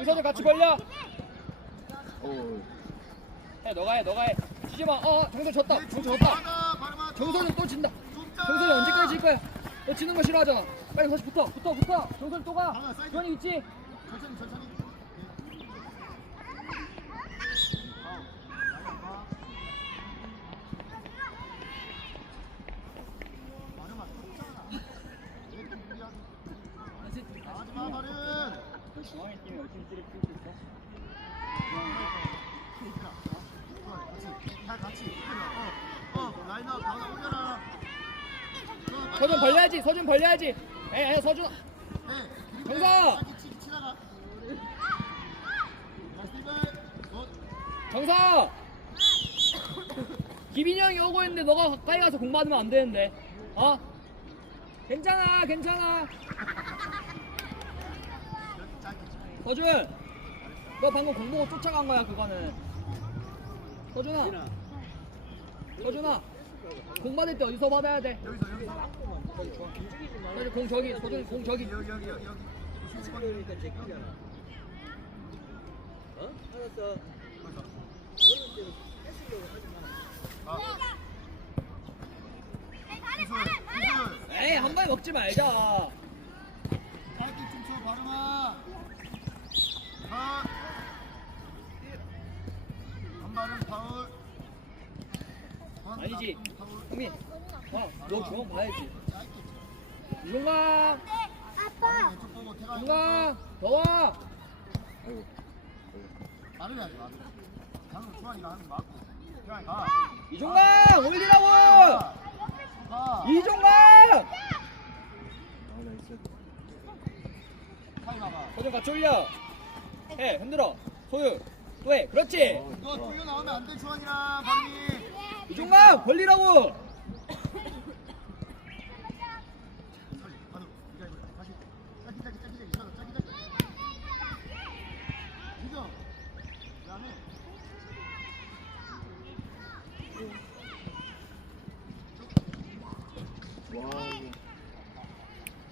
정서준 같이. 오. 해 너가 해 너가 해. 치지 마. 어 정선 졌다. 정선 졌다. 정선은 또 진다. 정선이 언제까지 질 거야? 너 지는 거 싫어하잖아. 빨리 다시 붙어 붙어 붙어. 정선 또 가. 주환이 있지? 천천히 천천히 중앙에 팀이 열심히 찌를 수 있어. 다 같이 어, 어 라인업 가운데 올려라 어, 서준 벌려야지. 서준 벌려야지. 에, 에 서준. 네 정서! 정서. 기빈이 형이 오고 있는데 너가 가까이 가서 공 받으면 안 되는데. 어? 괜찮아 괜찮아. 서준. 너 방금 공 보고 쫓아간 거야 그거는. 서준아. 서준아. 공 받을 때 어디서 받아야 돼? 여기서 여기서 서준 공 저기. 서준 공 저기. 여기 여기 여기 여기 그러니까 제끼잖아. 어? 알았어. 어릴 때는 뺏으려고 하지 마. 아. 에이 한 번에 먹지 말자. 짧게 춤춰 바르마 한발은 파울 아니지. 형민. 어, 너 중앙 봐야지. 짧게 이종강. 바로 왼쪽 보고 태가 이종강. 더 와. 아이고. 말을 해야지 말을 방금 주환이가 하는 거 맞고 태가 가 이종강 올리라고. 가 이종강. 아, 나 있어. 타임 와봐 서준 같이 올려. 해 흔들어. 소유. 또 해. 그렇지. 어, 너 좋아. 뚫려 나오면 안돼 주환이랑 바르미 이종강 이거.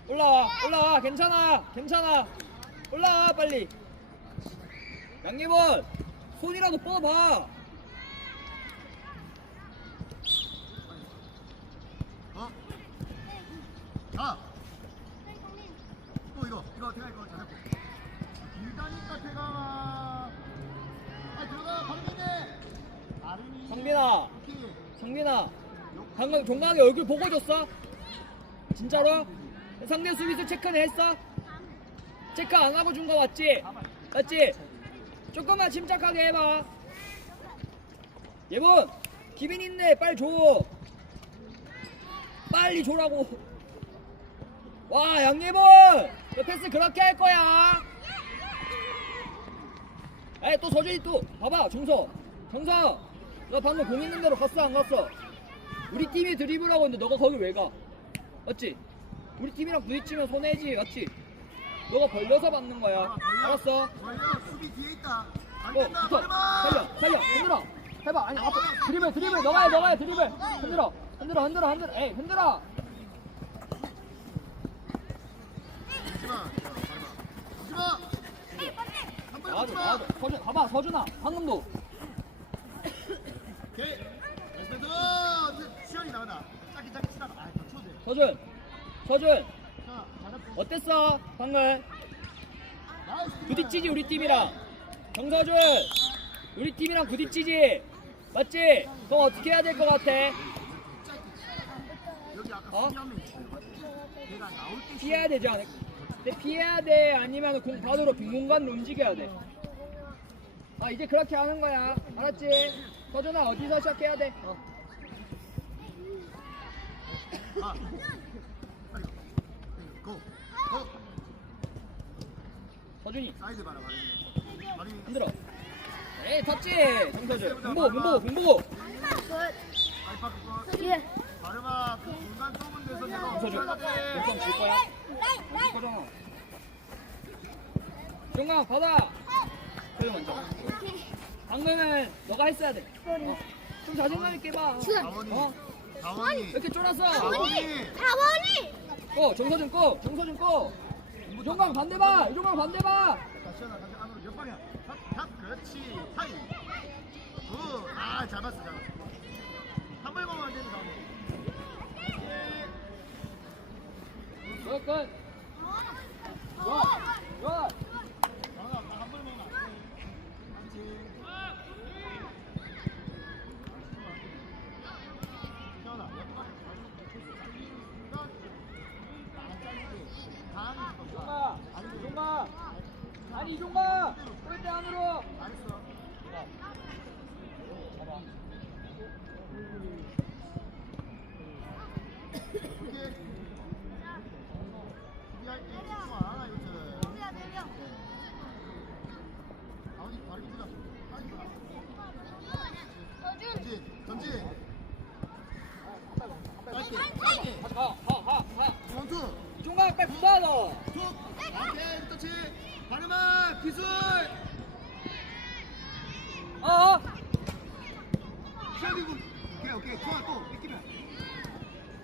올라와. 올라와. 괜찮아. 괜찮아. 올라와 빨리. 양예본 손이라도 뻗어봐. 어? 가! 또 이거 이거 태가 이거 잘했고 길다니까 태가 아 들어가 아름이. 오케이. 성빈아. 방금 종강이 얼굴 보고 줬어? 진짜로? 상대 수비수 체크는 했어? 체크 안 하고 준 거 맞지? 맞지? 조금만 침착하게 해봐. 예본, 기빈 있네. 빨리 줘. 빨리 줘라고. 와, 양예본! 너 패스 그렇게 할 거야. 에이, 또 서준이 또. 봐봐, 정서. 정서. 너 방금 공 있는 대로 갔어, 안 갔어? 우리 팀이 드리블하고 있는데 너가 거기 왜 가? 맞지? 우리 팀이랑 부딪히면 손해지, 맞지? 너가 벌려서 받는 거야. 알았어? 걸려 수비 뒤에 있다 안 어, 된다 붙어. 살려, 살려, 흔들어. 해봐, 아니, 앞에 드리블, 드리블, 너가 해, 너가 해, 드리블. 흔들어, 흔들어, 흔들어, 흔들어. 에이, 흔들어. 하지마 하지마 한번 나와줘, 하지마 나와줘. 서준, 봐봐, 서준아. 방금도. 오케이 됐어 시원이 나가다 짧게 짧게 치다가 아더 쳐도 돼 서준, 서준. 어땠어, 방금? 부딪히지, 우리 팀이랑. 정서준, 우리 팀이랑 부딪히지. 맞지? 그럼 어떻게 해야 될 것 같아? 어? 피해야 되지 않을까? 피해야 돼 아니면 공 받으러 빈 공간으로 움직여야 돼. 아 이제 그렇게 하는 거야. 알았지? 서준아 어디서 시작해야 돼? 어. 서준이 사이드 봐라 마리 흔들어. 에이 탔지 정서준. 공보고 공보고 공보고. 바르마 그 공간 좁은 데서 내가 정서준. 공줄 거야? 서준아. 종강 받아. 그래 먼저. 방금은 너가 했어야 돼. 어. 좀 자신감 있게 봐. 어? 자원이 이렇게 쫄았어. 자원이 다원이 꼬 정서준 꼬 정서준 꼬 이종강 반대 봐 이종강 반대 봐 자, 시원아, 다시 안으로 몇 방향? 탑, 탑, 그렇지. 타이. 굿. 아, 잡았어, 잡았어. 한 먹으면 안 되는 상황. 끝, 끝. 좋아, 좋아 한 번에 먹으면 안 돼. 그렇지. 시원아, 몇 방? 안 잘리게. 간, 이종마, 이종마. 아니 이종마. 그럴 안으로. 잘했어. 봐봐. 이렇게 수비할 때 집중 안 하나 이거는. 아버지 발이 크다. 빨리 가. 전진, 전진. 짧게, 짧게. 가, 가, 가, 가. 원투, 이종마 빨리 붙어 너. 툭. 오케이, 터치. 바르마, 기술. 어, 어. 시원이고. 오케이, 오케이. 시원 또 뺏기면.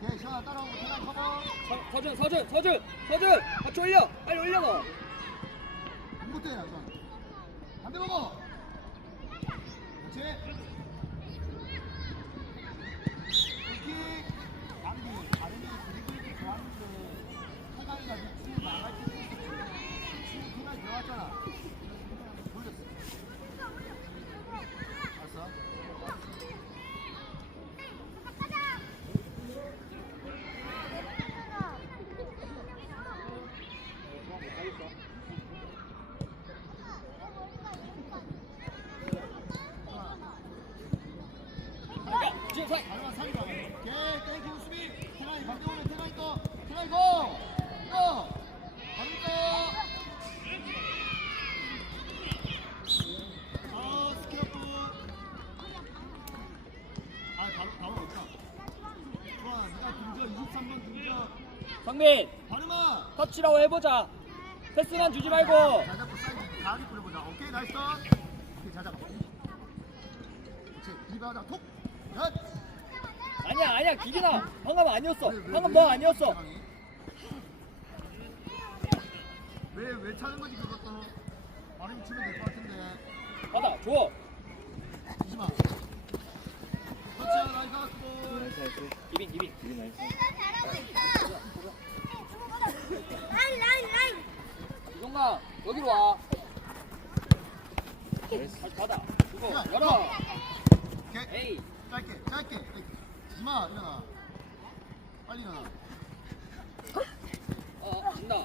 오케이, 시원 따라오고 태양 커버. 서- 서준, 서준, 서준, 서준. 같이 올려. 빨리 올려 너. 해라, 시원. 반대 먹어. 그렇지. 오케이. 남기, 다른이 드리블이 좋았는데 태강이가 밑으로 나갈 때 지금 그날 들어왔잖아. 돌렸어. 알았어? 야, 지금 사. 바로만 살리고 오케이 땡큐 수비 태강이 반대 오면 태강이 또 태강이 고! 고! 반대 아 스키어프 아 바로 바로 없다 좋아 니가 등져 23번 등져 성민, 바르마 터치라고 해보자. 패스만 주지 말고. 잘 잡고 사이드 다리 뿌려보자 오케이 나이스 오케이 잘 잡아 그렇지 이바다 톡 샷! 아니야, 아니야, 기기나. 방금 아니었어. 방금 너 아니었어. 왜, 왜 차는 거지, 그것도? 발음 치면 될 것 같은데. 받아, 줘. 주지 마. 터치야, 나이스 볼. 기빈, 기빈. 기빈 나이스. 여기로 와. 다시 받아. 주고, 열어. 오케이. 짧게, 짧게. 마, 일어나. 빨리 일어나. 어, 진다.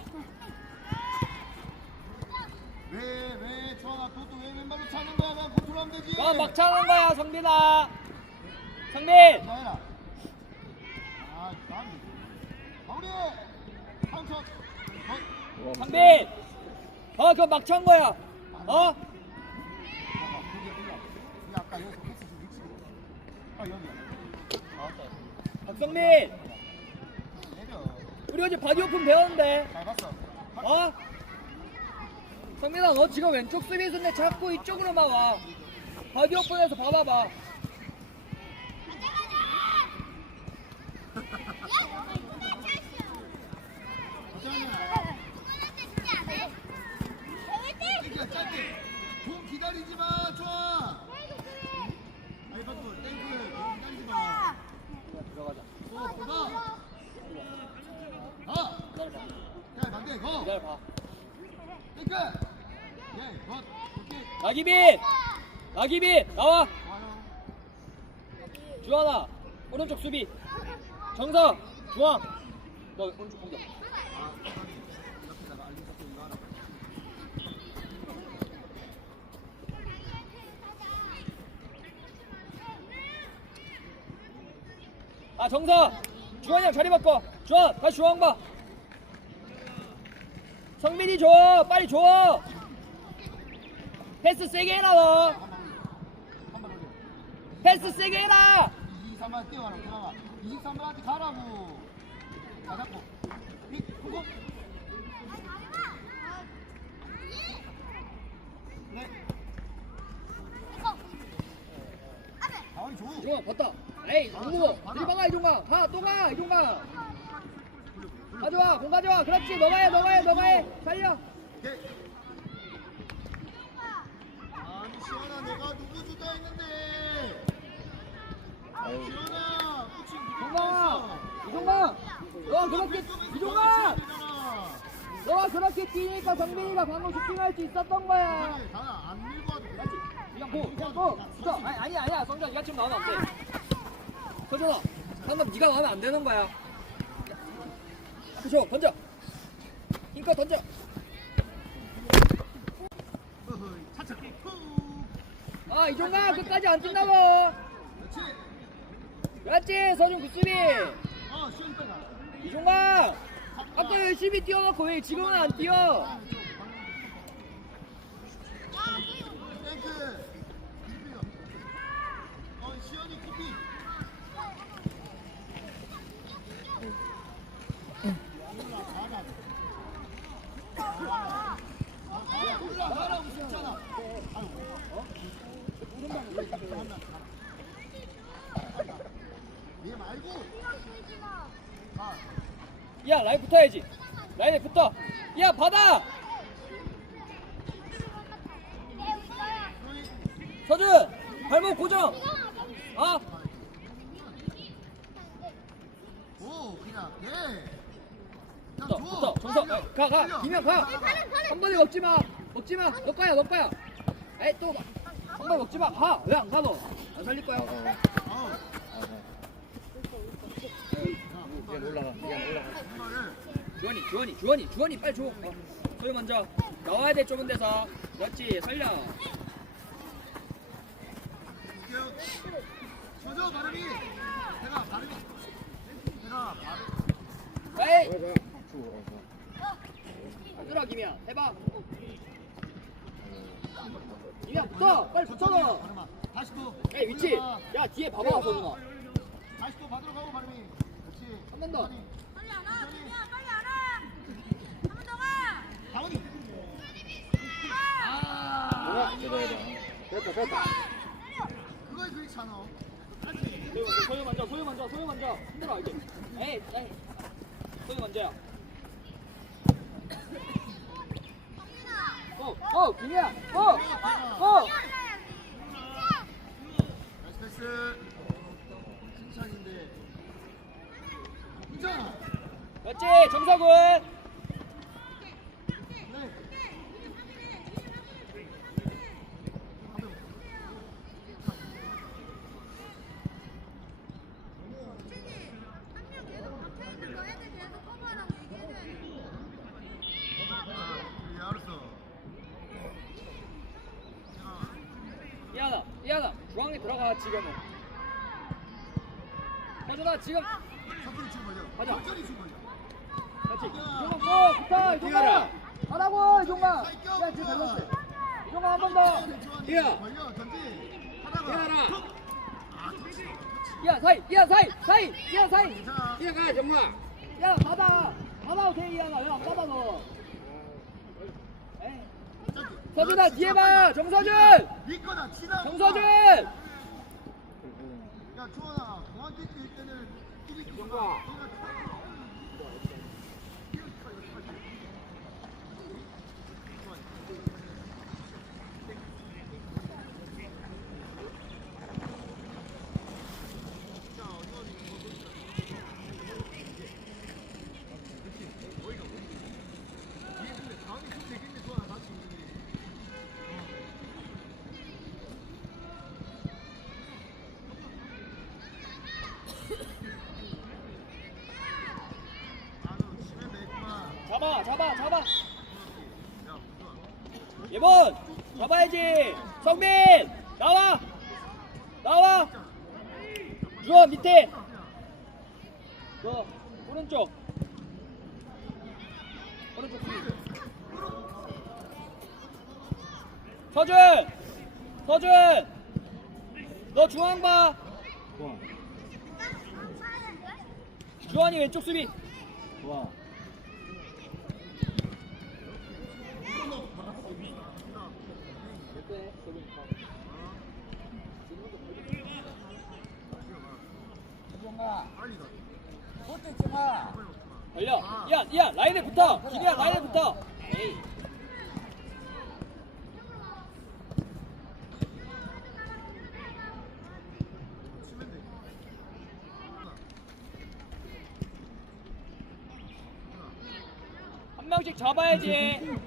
왜, 왜, 주환아, 그것도 왜 왼발로 차는 거야? 난 컨트롤하면 되지. 넌막 차는 거야, 성빈아. 성빈! 자, 해라. 아, 나비. 마무리! 어? 성빈! 어, 그거 막 찬 거야. 어? 아까 여기서 위치가. 아, 여기야. 내려. 우리 어제 바디 오픈 배웠는데. 잘 봤어. 어? 성민아, 너 지금 왼쪽 수비수인데 자꾸 이쪽으로만 와. 바디 오픈해서 봐봐봐. 짧게 짧게 공 기다리지 마 좋아 아니 받고 땡크 공 기다리지 마 들어가자. 오, 보다 아 기다려봐. 야 반대 거 기다려봐. 땡크 예굿 오케이 나기빈! 나기빈! 나와! 좋아요 주하나! 오른쪽 수비. 정석! 중앙! 너 오른쪽 공격. 아 정석! 주환이 형 자리 바꿔! 주환! 다시 주환 봐! 성민이 줘! 빨리 줘! 패스 세게 해라 너! 패스 세게 해라! 23번 뛰어가라 들어가 23번한테 가라고 자 잡고 휙 쿵쿵 네 가만히 줘 이종아 봤다! 에이 안 무거워! 들이박아 이종아! 가! 또 가! 이종아! 가져와! 공 가져와! 그렇지! 너가 해! 너가 해! 너가 해! 살려! 오케이 지원아 내가 누구 주다 했는데 지원아 우측 이종아 이종아 너 그렇게 이종아 그렇게 뛰니까 정빈이가 방금 슈팅할 수 있었던 거야. 나는 안 밀고 돼? 그냥 고. 그냥 고 아니 아니야 아니야. 네가 지금 나오면 안 돼. 서준아 방금 네가 나오면 안 되는 거야. 그쵸 던져. 힘껏 던져. 아 이종아 끝까지 안 뛴다고. 그렇지. 그렇지 서준 굿수비. 어 시원이 빼가 이종아 아까 열심히 뛰어놓고 왜 지금은 안 뛰어. 얘아 야 라인 붙어야지. 라인에 붙어. 야 받아! 서준 발목 고정. 어? 오 그냥 예. 붙어 붙어. 정석 가가 김영 가한 번에 먹지 마. 먹지 마너 거야 너 거야. 에이 또한 번에 먹지 마가왜 안 가 너? 안 살릴 거야. 아우 그냥 올라가 그냥 올라가. 주원이 주원이 주원이 주원이 빨리 줘. 어. 소유 먼저. 나와야 돼 좁은 데서. 그렇지 살려 이겨 저저 발음이. 내가 발음이. 내가 발음. 에이! 들어 김이야. 해봐. 김이야 붙어. 빨리 붙어 다시 또. 에이 위치. 야 뒤에 봐봐 서준아. 다시 또 받으러 가고 발음이 그렇지 한 번 더. 빨리 안 와, 준이야, 빨리 안 와. 한번 더 가. 다원이 뭐야 됐다 됐다 그렇지 않아. 소유 먼저 소유 먼저 소유 먼저. 힘들어 이제. 에이 에이. 소유 먼저야 어어 김이야 어어 나이스 패스 칭찬인데 진짜 그렇지 정석은 네 한명 계속 박혀 있는 거 애들 계속 커버하라고 얘기해줘야 돼. 예 알았어 제가 이하나 이하나 지금은. 서준아 지금. 준 거죠? 가자. 거죠? 그렇지 이종아 고 붙어 이종아 하라고 이종아 야 지금 잘렸어 이종아 한 번 더. 뛰어. 걸려. 던지 하다가. 뛰어라. 툭! 아야 사이 야 사이 사이 야 사이. 뛰어가 정마 야 받아. 받아 돼 이하나 왜안 받아 너. 서준아 뒤에 봐 정서준. 정서준 야 주원아 공항 뛸 때는 끼리 끼리 정과. 잡아 잡아. 예본 잡아야지. 성민 나와. 나와. 주원 밑에. 너 오른쪽. 오른쪽 뒤. 서준 서준. 너 중앙 봐. 주원이 왼쪽 수비. 좋아 걸려. 야, 야, 라인에 붙어. 기리야, 라인에 붙어. 에이. 한 명씩 잡아야지.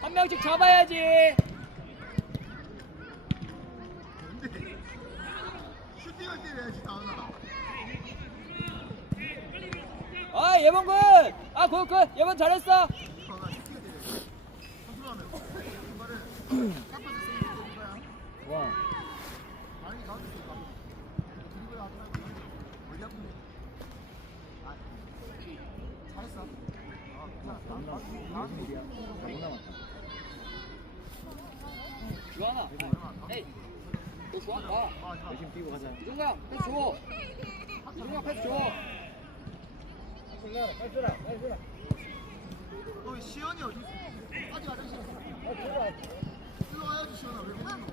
한 명씩 잡아야지. 아아 예번 군. 아 굿, 굿. 예번 잘했어. 와. 아어 주하나. 에이. 너 주하나 봐. 아 좋아 열심히 뛰고 가자. 이종강 패스 줘. 이종강 패스 줘. 너 시연이 어디 있어? 아직 아저씨 일로 와야지 시연아 왜못 오노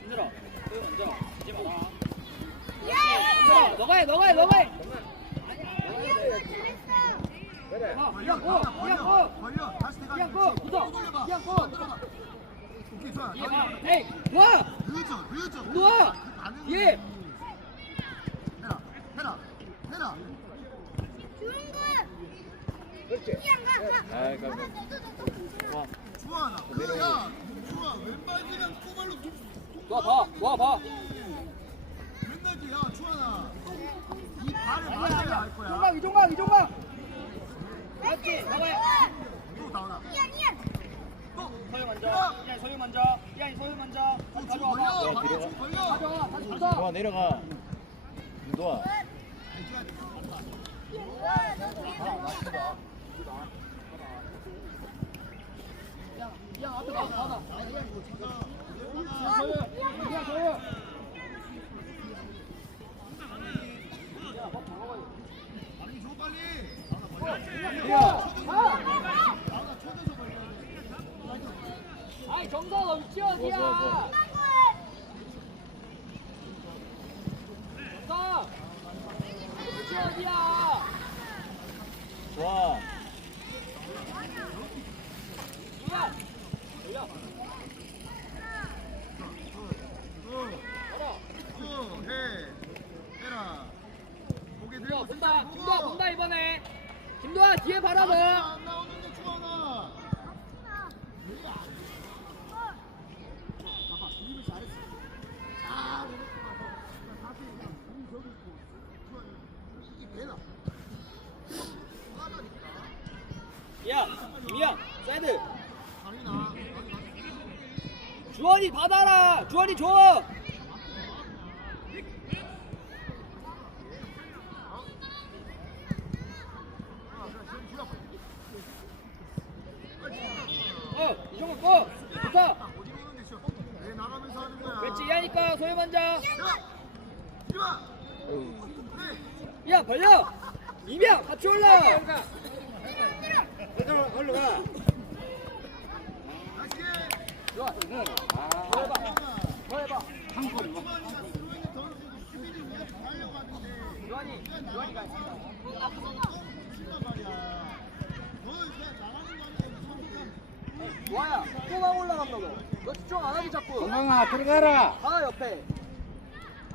힘들어. 너 먼저. 이제 봐. 야! 너가 해, 너가 해, 너가 해. 가, 그냥 고, 그냥 고. 벌려 다시 대가 그냥 고, 붙어. 그냥 고. 좋아. 에이, 와. 늦어 늦어 예. 해라 해라 해라 아, 그러니까 와, 주하나 그야 주하 왼발이랑 꼬발로 와, 봐, 와, 봐. 맨날 야 주하나 이 발을 맞아야. 할 거야 이종강, 이종강, 이종강. 나가야. 또 나오나 또 서유 먼저. 야. 이안이 서유 먼저. 이안이 서유 먼저. 다시 주 가져와봐. 야, 뒤로 주 가. 가져와, 다시 가져. 내려가. 너아. 이안 앞에 가, 받아. 이안 서유, 이안 서유. 아니 줘 빨리 야! 아이 정서 너 위치 어디야? 좋아, 좋아, 정서 위치 어디야? 좋아. 이야 올려 어해 해라 고개 김도아 들고 본다. 김도아 본다 이번에. 김도아 뒤에 바라 너안 나오는데 주하나 봐봐 야 김이야 사이드. 주원이 받아라. 주원이 줘 어, 이정은 고! 좋다! 그렇지, 이하니까 소유 먼저! 야! 벌려! 이명! 같이 올라! 얘들아, 얼른 가. 좋아, 응. 더 해봐, 더 해봐. 주원이가 친단 말이야 너는 그냥 나가는 좋아야, 또막 올라간다고. 너 집중 안 하지, 자꾸. 건강아, 들어가라. 가, 옆에.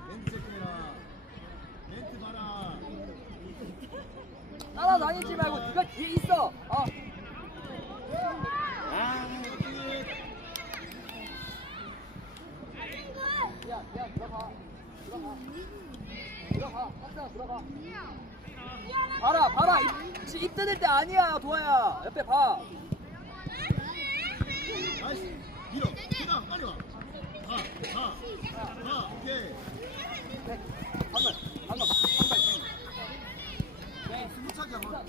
멘트 체크해라 멘트 봐라 따라다니지 말고 네가 뒤에 있어. 어. 야, 야, 들어가. 들어가. 들어가. 박사 들어가. 봐라, 봐라. 입, 입 뜯을 때 아니야, 도아야. 옆에 봐. 나이스 밀어 밀어 빨리 와 가, 가, 가, 오케이 한발 한발 한발 네 스무차게 한번.